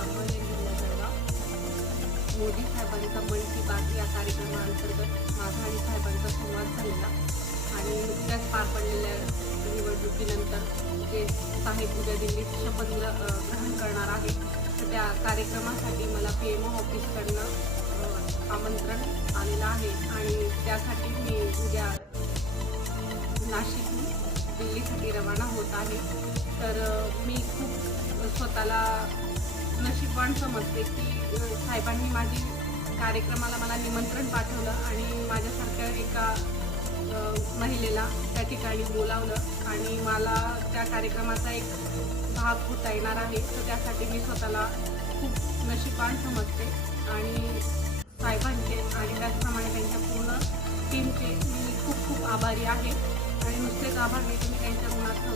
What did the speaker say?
जिल्हा जळगाव मोदी साहेबांचा मन की बात या कार्यक्रमाअंतर्गत माझा आणि साहेबांचा संवाद झालेला आणि नुकत्याच पार पडलेल्या निवडणुकीनंतर जे साहेब उद्या दिल्लीत शपथ ग्रहण करणार आहे तर त्या कार्यक्रमासाठी मला पी एम ओ ऑफिसकडनं आमंत्रण आलेलं आहे आणि त्यासाठी मी उद्या नाशिक दिल्लीसाठी रवाना होत आहे तर मी खूप स्वतःला नशीबवान समजते की साहेबांनी माझी कार्यक्रमाला मला निमंत्रण पाठवलं आणि माझ्यासारख्या एका महिलेला त्या ठिकाणी बोलावलं आणि मला त्या कार्यक्रमाचा एक भाग होता येणार आहे. तर त्यासाठी मी स्वतःला खूप नशीबवान समजते आणि साहेबांचे आणि त्याचप्रमाणे त्यांच्या पूर्ण टीमचे मी खूप खूप आभारी आहे. आणि नुसतेच आभार मी त्यांच्या गुणात